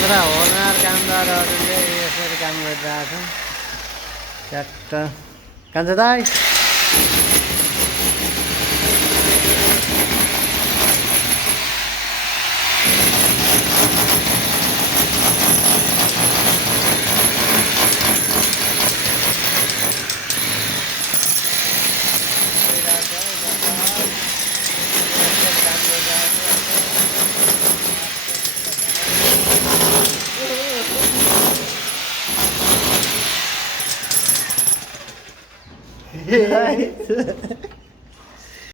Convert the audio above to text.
আমরা ওনার কান্দা রোডে এসের কাম করতে আসুন একটা কান্দে দাই